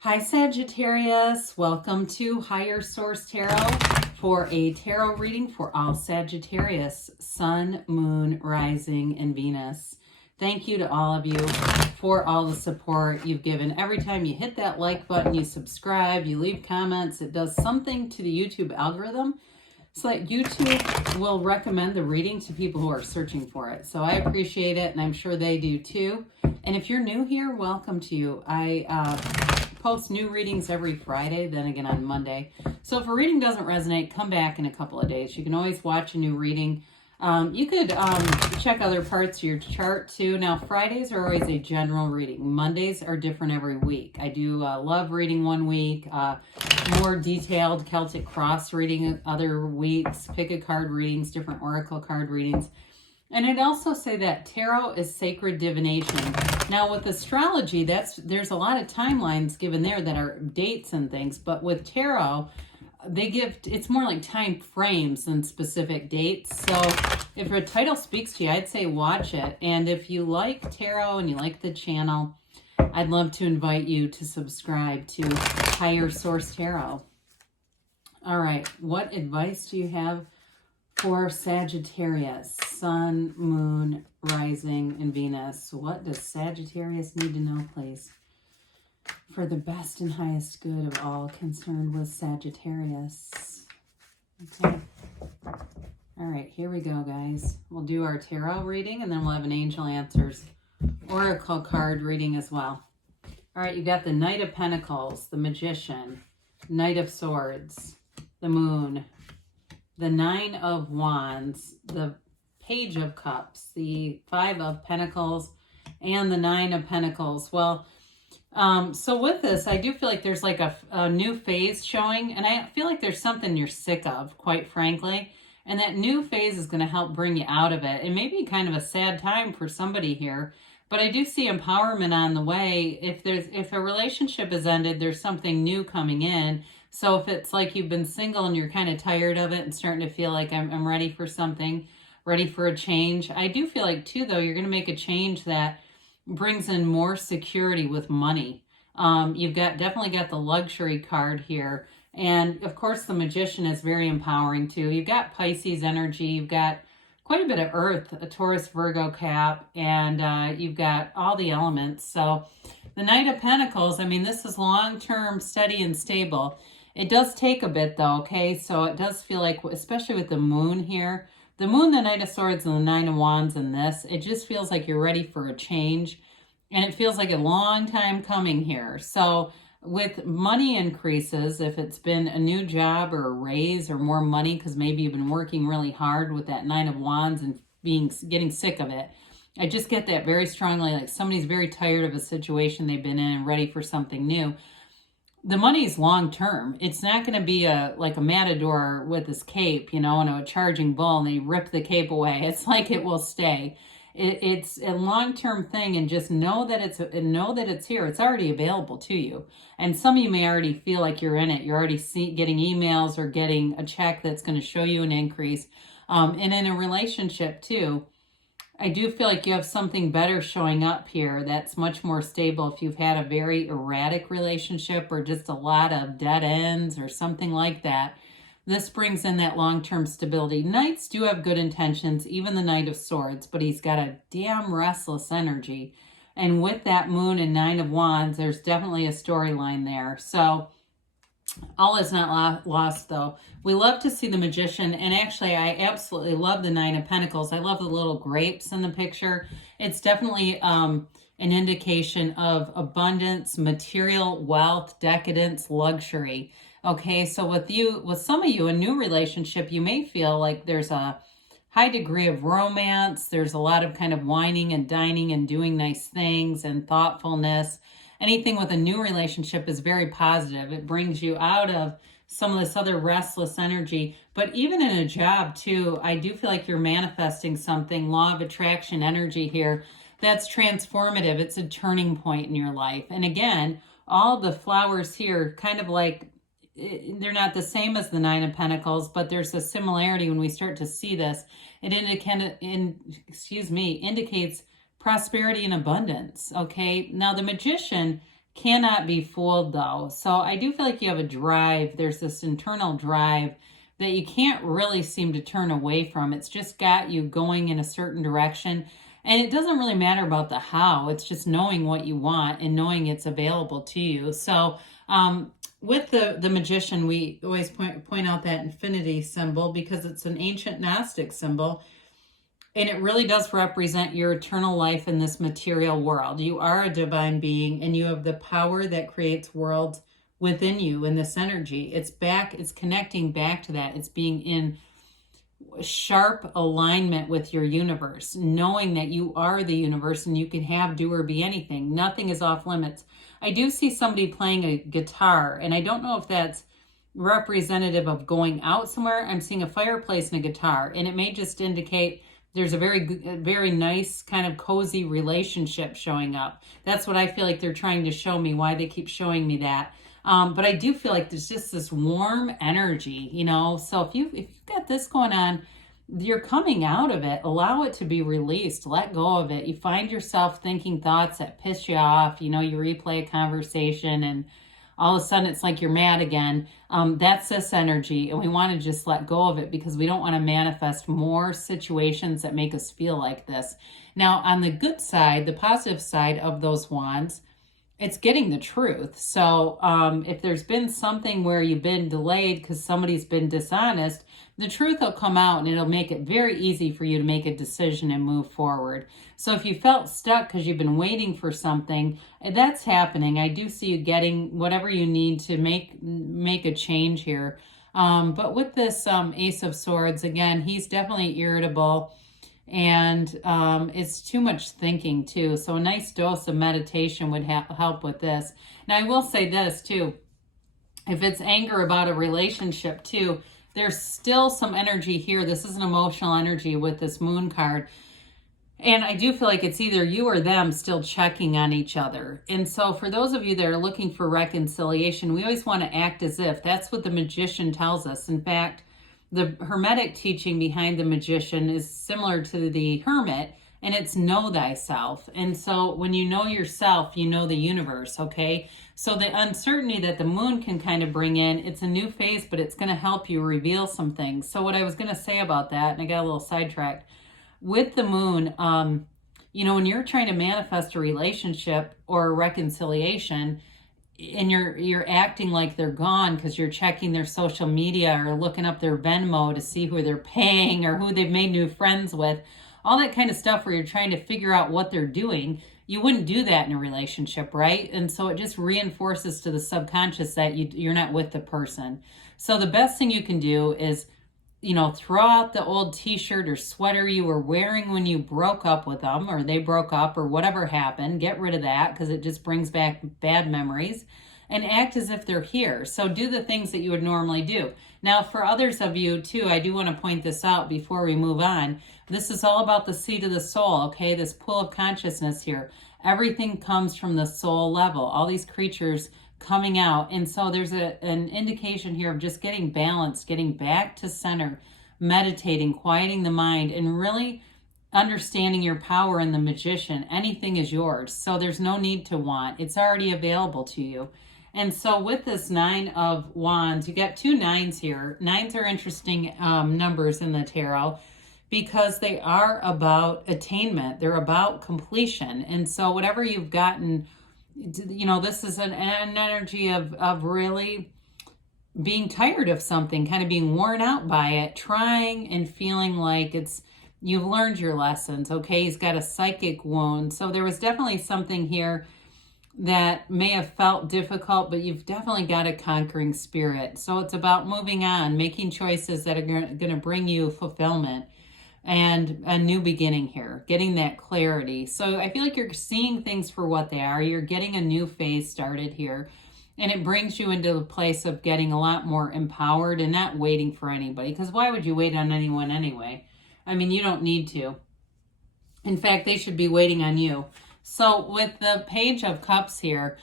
Hi Sagittarius, welcome to Higher Source Tarot for a tarot reading for all Sagittarius, Sun, Moon, Rising, and Venus. Thank you to all of you for all the support you've given. Every time you hit that like button, you subscribe, you leave comments, it does something to the YouTube algorithm so that YouTube will recommend the reading to people who are searching for it. So I appreciate it, and I'm sure they do too. And if you're new here, welcome to you. I post new readings every Friday, then again on Monday. So if a reading doesn't resonate, come back in a couple of days. You can always watch a new reading. You could check other parts of your chart too. Now, Fridays are always a general reading. Mondays are different every week. I do love reading one week, more detailed Celtic cross reading other weeks, pick a card readings, different oracle card readings. And I'd also say that tarot is sacred divination. Now with astrology, there's a lot of timelines given there that are dates and things, but with tarot, it's more like time frames than specific dates. So if a title speaks to you, I'd say watch it. And if you like tarot and you like the channel, I'd love to invite you to subscribe to Higher Source Tarot. All right, what advice do you have for Sagittarius, Sun, Moon, Rising, and Venus? What does Sagittarius need to know, please, for the best and highest good of all concerned with Sagittarius? Okay. All right, here we go, guys. We'll do our tarot reading, and then we'll have an angel answers oracle card reading as well. All right, you got the Knight of Pentacles, the Magician, Knight of Swords, the Moon, the Nine of Wands, the Page of Cups, the Five of Pentacles, and the Nine of Pentacles. Well, so with this, I do feel like there's like a new phase showing, and I feel like there's something you're sick of, quite frankly, and that new phase is going to help bring you out of it. It may be kind of a sad time for somebody here, but I do see empowerment on the way. If a relationship has ended, there's something new coming in. So if it's like you've been single and you're kind of tired of it and starting to feel like I'm ready for something, ready for a change. I do feel like too, though, you're going to make a change that brings in more security with money. You've definitely got the luxury card here. And of course, the Magician is very empowering too. You've got Pisces energy. You've got quite a bit of Earth, a Taurus, Virgo cap, and you've got all the elements. So the Knight of Pentacles, I mean, this is long-term, steady and stable. It does take a bit though, okay? So it does feel like, especially with the Moon here, the Moon, the Knight of Swords, and the Nine of Wands in this, it just feels like you're ready for a change. And it feels like a long time coming here. So with money increases, if it's been a new job or a raise or more money, because maybe you've been working really hard with that Nine of Wands and getting sick of it, I just get that very strongly, like somebody's very tired of a situation they've been in and ready for something new. The money is long term. It's not going to be like a matador with his cape, and a charging bull, and they rip the cape away. It's like it will stay. It's a long-term thing, and just know that it's here. It's already available to you. And some of you may already feel like you're in it. You're already getting emails or getting a check that's going to show you an increase. And in a relationship too, I do feel like you have something better showing up here that's much more stable. If you've had a very erratic relationship or just a lot of dead ends or something like that, this brings in that long-term stability. Knights do have good intentions, even the Knight of Swords, but he's got a damn restless energy. And with that Moon and Nine of Wands, there's definitely a storyline there. So all is not lost, though. We love to see the Magician, and actually I absolutely love the Nine of Pentacles. I love the little grapes in the picture. It's definitely an indication of abundance, material wealth, decadence, luxury. Okay, so with some of you, a new relationship, you may feel like there's a high degree of romance. There's a lot of kind of whining and dining and doing nice things and thoughtfulness. Anything with a new relationship is very positive. It brings you out of some of this other restless energy. But even in a job too, I do feel like you're manifesting something, law of attraction energy here, that's transformative. It's a turning point in your life. And again, all the flowers here kind of like, they're not the same as the Nine of Pentacles, but there's a similarity when we start to see this. It indicates prosperity and abundance. Okay, now the Magician Cannot be fooled though. So I do feel like you have a drive. There's this internal drive that you can't really seem to turn away from. It's just got you going in a certain direction. And it doesn't really matter about the how. It's just knowing what you want and knowing it's available to you. So with the magician, we always point out that infinity symbol because it's an ancient Gnostic symbol. And it really does represent your eternal life in this material world. You are a divine being and you have the power that creates worlds within you in this energy. It's connecting back to that. It's being in sharp alignment with your universe, knowing that you are the universe and you can have, do, or be anything. Nothing is off limits. I do see somebody playing a guitar, and I don't know if that's representative of going out somewhere. I'm seeing a fireplace and a guitar, and it may just indicate there's a very nice kind of cozy relationship showing up. That's what I feel like they're trying to show me, why they keep showing me that. But I do feel like there's just this warm energy, you know. So if you've got this going on, you're coming out of it. Allow it to be released. Let go of it. You find yourself thinking thoughts that piss you off. You know, you replay a conversation and all of a sudden it's like you're mad again. That's this energy, and we want to just let go of it because we don't want to manifest more situations that make us feel like this. Now, on the good side, the positive side of those wands, it's getting the truth. So if there's been something where you've been delayed because somebody's been dishonest, the truth will come out and it'll make it very easy for you to make a decision and move forward. So if you felt stuck because you've been waiting for something, that's happening. I do see you getting whatever you need to make a change here. But with this Ace of Swords, again, he's definitely irritable. And it's too much thinking too. So a nice dose of meditation would help with this. Now I will say this too. If it's anger about a relationship too, there's still some energy here. This is an emotional energy with this moon card. And I do feel like it's either you or them still checking on each other. And so for those of you that are looking for reconciliation, we always want to act as if. That's what the magician tells us. In fact, the Hermetic teaching behind the magician is similar to the hermit, and it's know thyself. And so when you know yourself, you know the universe, okay? So the uncertainty that the moon can kind of bring in, it's a new phase, but it's going to help you reveal some things. So what I was going to say about that, and I got a little sidetracked, with the moon, you know, when you're trying to manifest a relationship or a reconciliation, and you're acting like they're gone because you're checking their social media or looking up their Venmo to see who they're paying or who they've made new friends with, all that kind of stuff where you're trying to figure out what they're doing, you wouldn't do that in a relationship, right? And so it just reinforces to the subconscious that you're not with the person. So the best thing you can do is, you know, throw out the old t-shirt or sweater you were wearing when you broke up with them or they broke up or whatever happened. Get rid of that because it just brings back bad memories, and act as if they're here. So do the things that you would normally do. Now, for others of you too, I do want to point this out before we move on. This is all about the seat of the soul, okay? This pool of consciousness here. Everything comes from the soul level. All these creatures coming out. And so there's an indication here of just getting balanced, getting back to center, meditating, quieting the mind, and really understanding your power in the magician. Anything is yours. So there's no need to want. It's already available to you. And so with this 9 of Wands, you got 2 9s here. 9s are interesting numbers in the tarot because they are about attainment. They're about completion. And so whatever you've gotten, you know, this is an energy of really being tired of something, kind of being worn out by it, trying and feeling like you've learned your lessons, okay? He's got a psychic wound. So there was definitely something here that may have felt difficult, but you've definitely got a conquering spirit. So it's about moving on, making choices that are going to bring you fulfillment and a new beginning here, getting that clarity. So I feel like you're seeing things for what they are. You're getting a new phase started here, and it brings you into a place of getting a lot more empowered and not waiting for anybody. Because why would you wait on anyone anyway? I mean, you don't need to. In fact, they should be waiting on you. So with the Page of Cups here,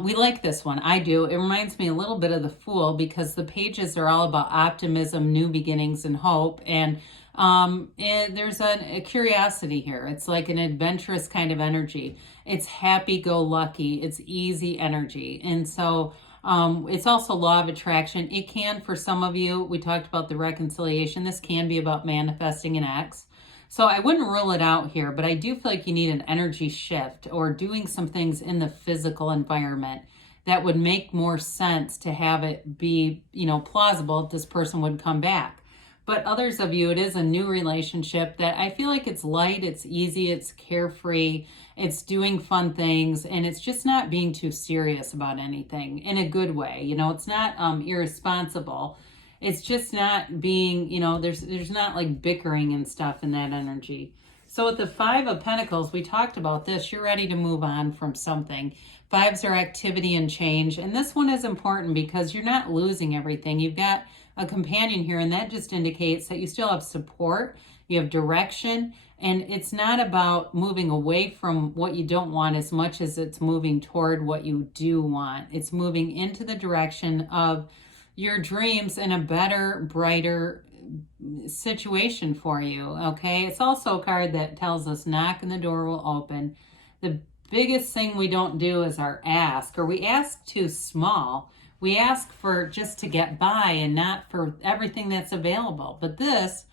we like this one. I do. It reminds me a little bit of the Fool because the pages are all about optimism, new beginnings, and hope. And And there's a curiosity here. It's like an adventurous kind of energy. It's happy-go-lucky. It's easy energy. And so it's also law of attraction. It can, for some of you, we talked about the reconciliation. This can be about manifesting an ex. So I wouldn't rule it out here, but I do feel like you need an energy shift or doing some things in the physical environment that would make more sense to have it be, plausible if this person would come back. But others of you, it is a new relationship that I feel like it's light, it's easy, it's carefree, it's doing fun things, and it's just not being too serious about anything in a good way. It's not irresponsible. It's just not being, there's not like bickering and stuff in that energy. So with the Five of Pentacles, we talked about this. You're ready to move on from something. Fives are activity and change. And this one is important because you're not losing everything. You've got a companion here, and that just indicates that you still have support, you have direction, and it's not about moving away from what you don't want as much as it's moving toward what you do want. It's moving into the direction of your dreams and a better, brighter situation for you, okay? It's also a card that tells us knock and the door will open. The biggest thing we don't do is our ask, or we ask too small. We ask for just to get by and not for everything that's available. But this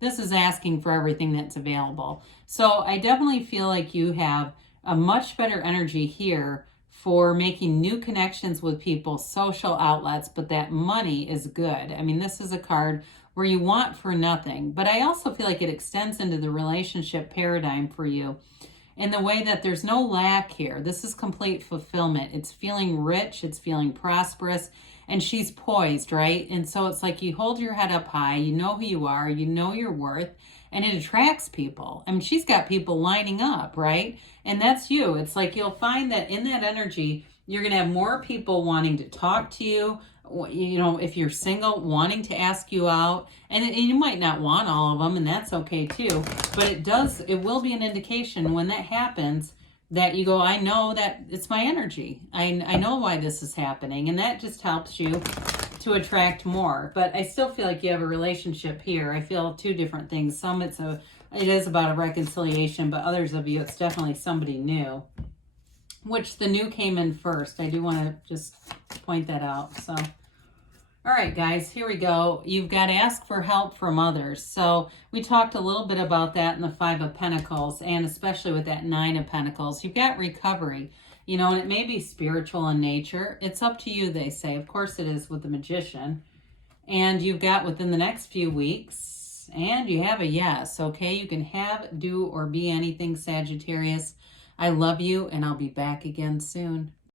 is asking for everything that's available. So I definitely feel like you have a much better energy here for making new connections with people, social outlets, but that money is good. I mean, this is a card where you want for nothing, but I also feel like it extends into the relationship paradigm for you in the way that there's no lack here. This is complete fulfillment. It's feeling rich, it's feeling prosperous, and she's poised, right? And so it's like you hold your head up high, you know who you are, you know your worth, and it attracts people. I mean, she's got people lining up, right? And that's you. It's like you'll find that in that energy, you're going to have more people wanting to talk to you, if you're single, wanting to ask you out, and you might not want all of them, and that's okay too, but it will be an indication when that happens that you go, I know that it's my energy. I know why this is happening, and that just helps you to attract more. But I still feel like you have a relationship here. I feel two different things. Some it is about a reconciliation, but others of you, it's definitely somebody new, which the new came in first. I do want to just point that out. So, all right, guys, here we go. You've got to ask for help from others. So we talked a little bit about that in the Five of Pentacles, and especially with that Nine of Pentacles. You've got recovery, and it may be spiritual in nature. It's up to you, they say. Of course it is with the Magician. And you've got within the next few weeks, and you have a yes, okay? You can have, do, or be anything, Sagittarius. I love you, and I'll be back again soon.